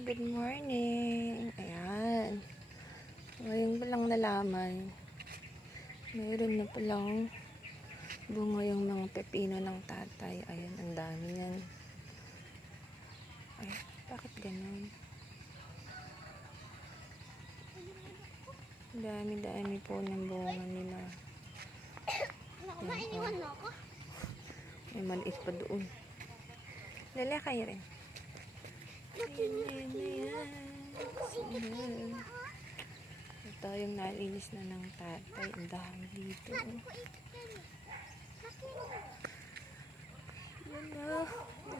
Good morning. Ayan. Ngayon pa lang nalaman. Mayroon na palang bunga yung mga pepino ng tatay. Ayan, ang dami yan. Ay, bakit ganun? Dami-dami po ng bunga nila. Ayan, oh. May maliit pa doon. Lala kayo rin. Ayan. Ito yung nalinis na ng tatay. Ang dami dito. Yan o.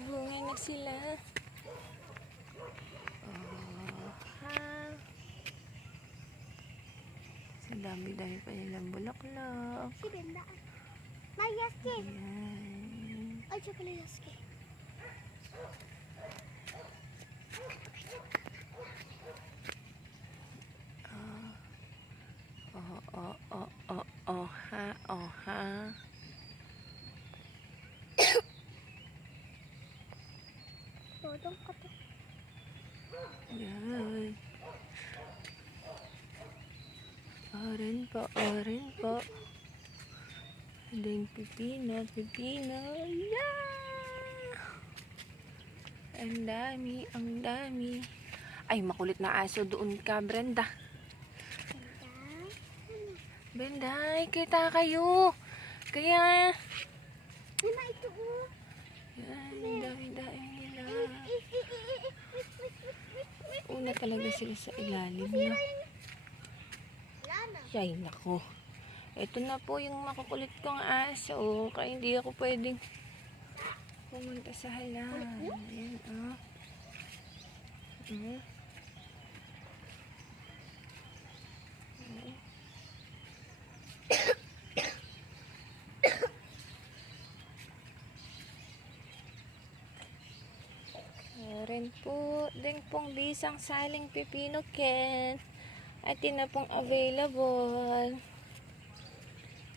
Bungay na sila. Ang dami-dami pa nilang bulaklak. Si Benda. Mayaski. Ayan. Ay, siya pala yaski. Ha. Todong ka to. Yan. Oren po. Ada yung pipino. Yeah! Ang dami. Ay, makulit na aso doon ka, Brenda. Brenda, kita kayo. Kaya, Lima ito oh. yan, dami nila. Una talaga sila sa ilalim na. Ay, nako. Ito na po yung makukulit kong aso. Kaya hindi ako pwedeng pumunta sa halaman. Ayan, oh. Meron po din pong bisang saling pipino ken at na pong available.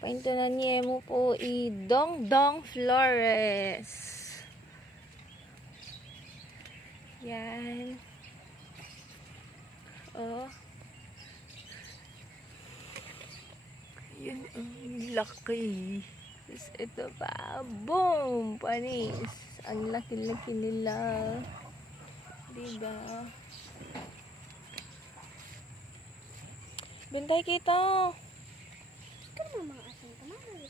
Painto na niya mo po Dong Flores. Yan. Oh. Yan ang laki. Tapos ito pa. Boom! Panis. Ang laki-laki nila. Diba? Bantay kita. Ikaw naman mga asang kamay.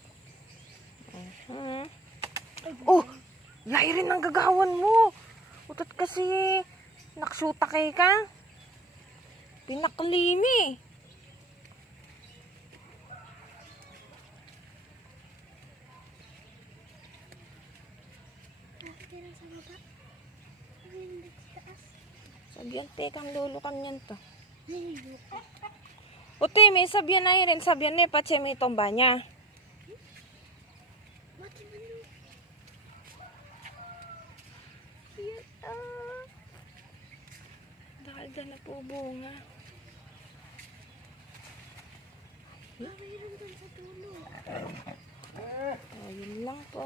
Oh! Lahi rin ang gagawan mo. Utot kasi naksuta kay ka. Pinaklimi. Nakatira sa baba. Hindi sa taas. Sabihan, tekang lulukan yan to. Hindi ko. Uti, may sabihan na rin. Sabihan na, patse may tomba niya. Mati mo nyo. Dahil na po bunga. Mayroon doon sa dulo. Oh, yun lang po.